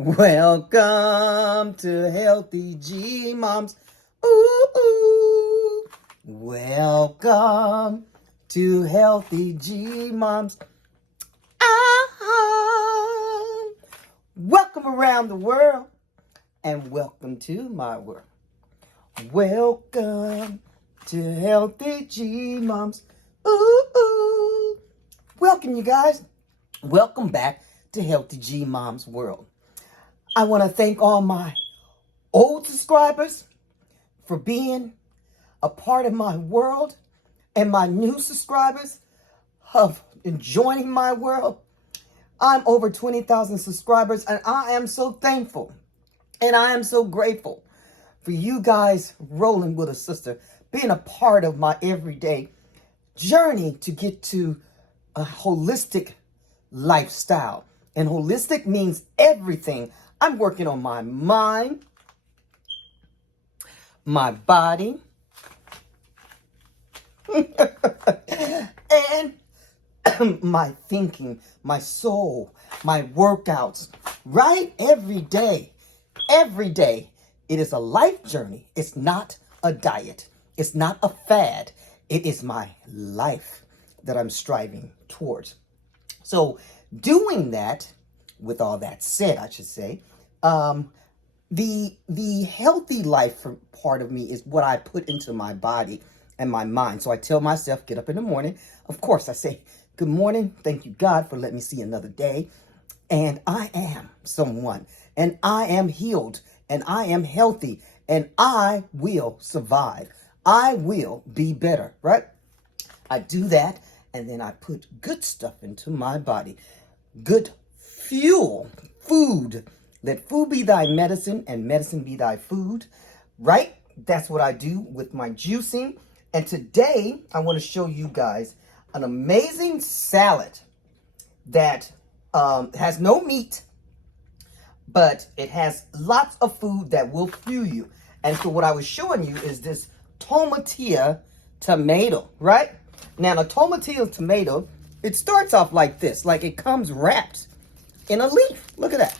Welcome to Healthy G Moms. Ooh, ooh. Welcome to Healthy G Moms. Ah. Welcome around the world and welcome to my world. Welcome to Healthy G Moms. Ooh, ooh. Welcome, you guys. Welcome back to Healthy G Moms World. I want to thank all my old subscribers for being a part of my world and my new subscribers of joining my world. I'm over 20,000 subscribers and I am so thankful and I am so grateful for you guys rolling with a sister, being a part of my everyday journey to get to a holistic lifestyle. And holistic means everything. I'm working on my mind, my body, and my thinking, my soul, my workouts, right? Every day. It is a life journey. It's not a diet. It's not a fad. It is my life that I'm striving towards. So doing that, with all that said, I should say, the healthy life part of me is what I put into my body and my mind. So I tell myself, get up in the morning. Of course, I say, good morning. Thank you, God, for letting me see another day. And I am someone, and I am healed, and I am healthy, and I will survive. I will be better, right? I do that, and then I put good stuff into my body. Good fuel, food. Let food be thy medicine and medicine be thy food, right? That's what I do with my juicing. And today I want to show you guys an amazing salad that has no meat, but it has lots of food that will fuel you. And so what I was showing you is this tomatillo tomato, right? Now the tomatillo tomato, it starts off like this, like it comes wrapped in a leaf. Look at that.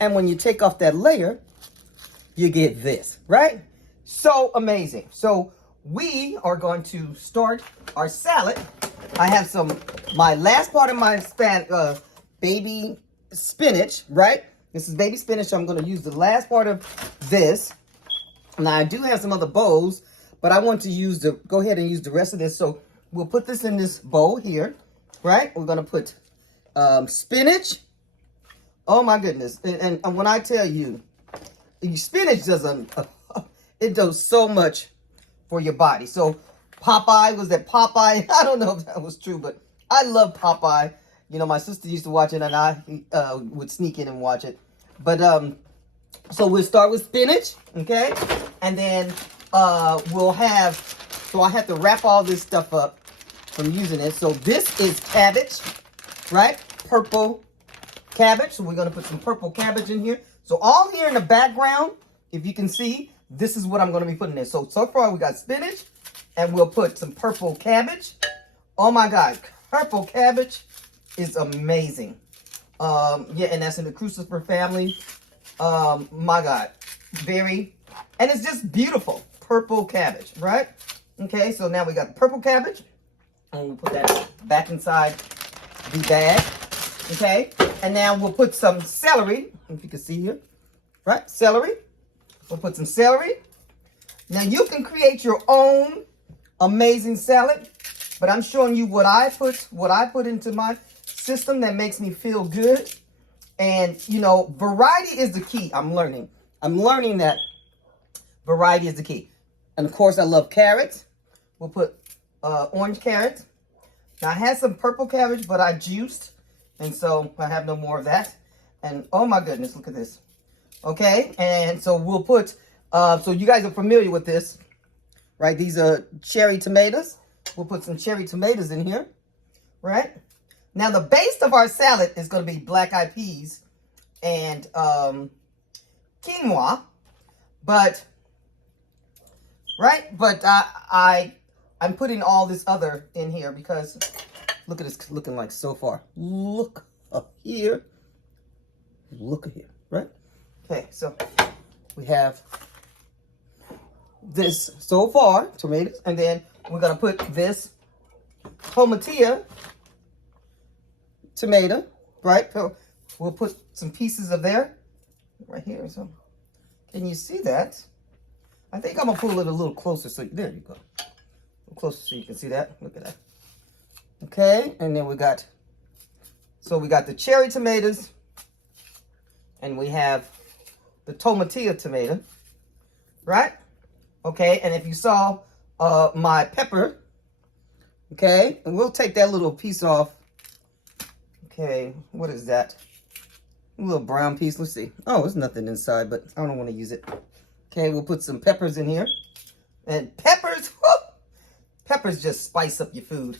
And when you take off that layer, you get this, right? So amazing. So we are going to start our salad. I have my last part of my baby spinach, right? This is baby spinach. So I'm going to use the last part of this. Now I do have some other bowls, but I want to go ahead and use the rest of this. So we'll put this in this bowl here, right? We're going to put spinach. Oh my goodness. And when I tell you, spinach it does so much for your body. So Popeye, was that Popeye? I don't know if that was true, but I love Popeye. You know, my sister used to watch it and I would sneak in and watch it. But so we'll start with spinach, okay? And then so I have to wrap all this stuff up from using it. So this is cabbage, right? Purple cabbage. So we're going to put some purple cabbage in here. So all here in the background, if you can see, this is what I'm going to be putting in. So far we got spinach and we'll put some purple cabbage. Oh my God, purple cabbage is amazing. Yeah, and that's in the crucifer family. My God, and it's just beautiful. Purple cabbage, right? Okay, so now we got the purple cabbage. And we'll put that back inside the bag. Okay, and now we'll put some celery, if you can see here, right? Celery. We'll put some celery. Now you can create your own amazing salad, but I'm showing you what I put into my system that makes me feel good. And you know, variety is the key. I'm learning that variety is the key. And of course, I love carrots. We'll put orange carrots. Now I had some purple cabbage, but I juiced. And so I have no more of that. And oh my goodness, look at this. Okay, and so we'll put, so you guys are familiar with this, right? These are cherry tomatoes. We'll put some cherry tomatoes in here, right? Now the base of our salad is going to be black-eyed peas and quinoa, but, right? But I'm putting all this other in here because look at this looking like so far. Look up here. Look at here. right? Okay, so we have this so far, tomatoes, and then we're gonna put this tomatillo tomato, right? So we'll put some pieces of there right here. So can you see that? I think I'm gonna pull it a little closer. So there you go. A little closer so you can see that. Look at that. Okay, and then we got the cherry tomatoes, and we have the tomatillo tomato, right? Okay, and if you saw my pepper, okay, and we'll take that little piece off. Okay, what is that? A little brown piece. Let's see. Oh, there's nothing inside, but I don't want to use it. Okay, we'll put some peppers in here. And peppers, whoop, peppers just spice up your food.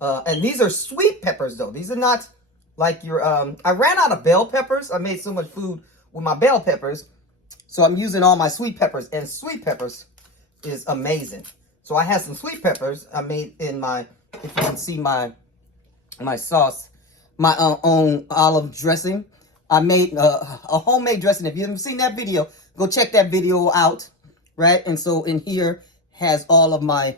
And these are sweet peppers, though. These are not like your, I ran out of bell peppers. I made so much food with my bell peppers. So I'm using all my sweet peppers. And sweet peppers is amazing. So I have some sweet peppers I made in my, if you can see my sauce, my own olive dressing. I made a homemade dressing. If you haven't seen that video, go check that video out, right? And so in here has all of my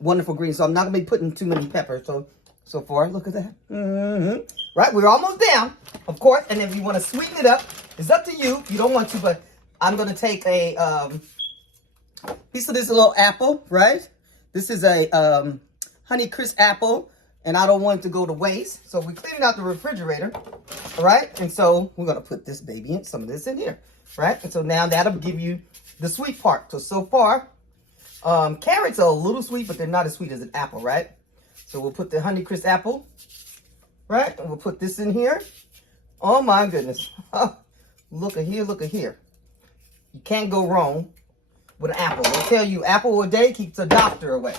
wonderful greens. So I'm not going to be putting too many peppers. So far, look at that. Right, we're almost down, of course. And if you want to sweeten it up, it's up to you. You don't want to, but I'm going to take a piece of this little apple, right? This is a Honeycrisp apple, and I don't want it to go to waste. So we're cleaning out the refrigerator, all right? And so we're going to put this baby in, some of this in here, right? And so now that'll give you the sweet part. So far, carrots are a little sweet, but they're not as sweet as an apple, right? So we'll put the Honeycrisp apple, right? And we'll put this in here. Oh my goodness. Oh, look at here, look at here. You can't go wrong with an apple. They'll tell you apple a day keeps a doctor away.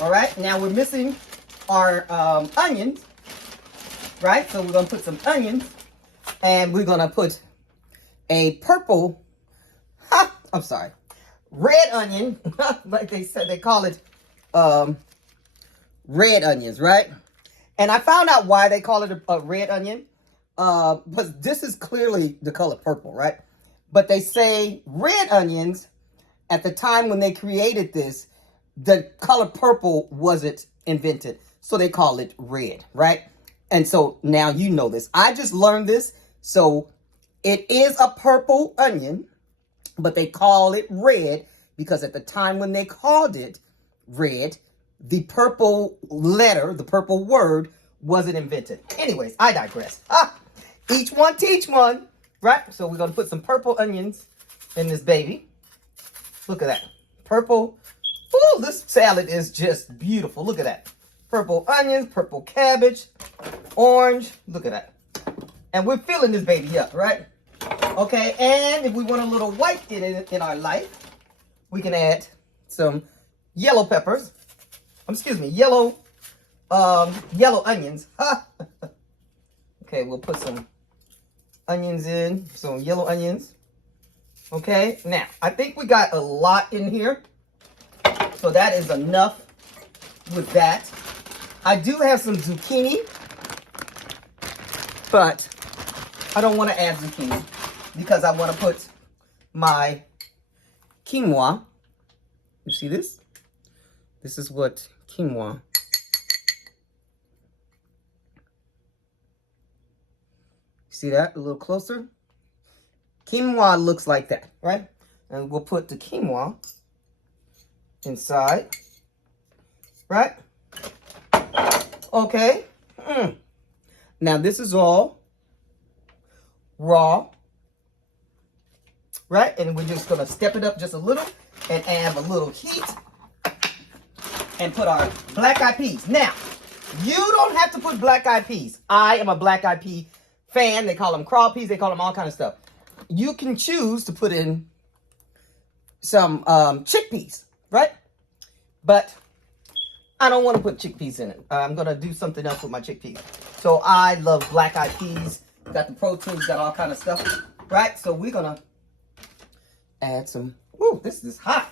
All right, now we're missing our onions, right? So we're gonna put some onions, and we're gonna put a purple, red onion, like they said, they call it red onions, right? And I found out why they call it a red onion, because this is clearly the color purple, right? But they say red onions, at the time when they created this, the color purple wasn't invented. So they call it red, right? And so now you know this. I just learned this. So it is a purple onion, but they call it red because at the time when they called it red, the purple letter, the purple word wasn't invented. Anyways, I digress. Each one teach one, right? So we're going to put some purple onions in this baby. Look at that. Purple. Ooh, this salad is just beautiful. Look at that. Purple onions, purple cabbage, orange. Look at that. And we're filling this baby up, right? Okay, and if we want a little white in our life, we can add some yellow peppers. Yellow onions. Okay, we'll put some onions in, some yellow onions. Okay, now, I think we got a lot in here. So that is enough with that. I do have some zucchini, but I don't want to add zucchini because I want to put my quinoa. You see this? This is what quinoa. See that a little closer? Quinoa looks like that, right? And we'll put the quinoa inside, right? Okay. Now this is all raw, right? And we're just gonna step it up just a little and add a little heat and put our black eyed peas. Now, you don't have to put black eyed peas. I am a black eyed pea fan. They call them crawl peas. They call them all kind of stuff. You can choose to put in some chickpeas, right? But I don't want to put chickpeas in it. I'm going to do something else with my chickpeas. So I love black eyed peas. Got the proteins, got all kind of stuff, right? So we're going to add some. Ooh, this is hot.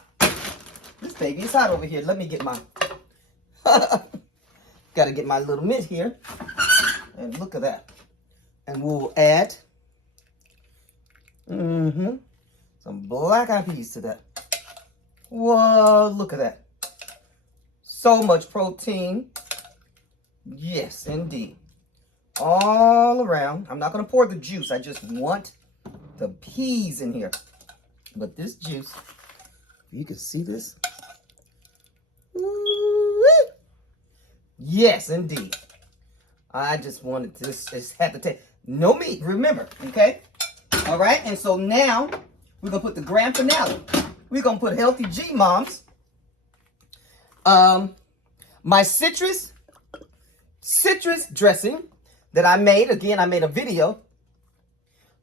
This baby is hot over here. Let me get my, got to get my little mitt here. And look at that. And we'll add Some black-eyed peas to that. Whoa, look at that. So much protein. Yes, indeed. All around. I'm not going to pour the juice. I just want the peas in here. But this juice, you can see this. Ooh-wee. Yes, indeed. I just wanted this. Just had to take no meat. Remember, okay? All right. And so now we're gonna put the grand finale. We're gonna put Healthy G Moms. My citrus dressing that I made. Again, I made a video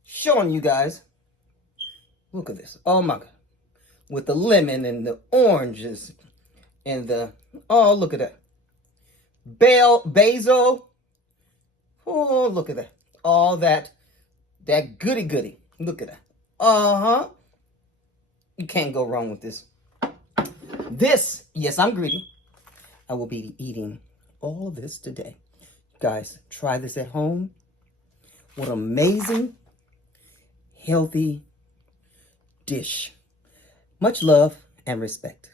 showing you guys. Look at this. Oh my God. With the lemon and the oranges and the, oh, look at that. Basil. Oh, look at that. All that goody. Look at that. Uh-huh. You can't go wrong with this. This, yes, I'm greedy. I will be eating all of this today. Guys, try this at home. What an amazing, healthy dish. Much love and respect.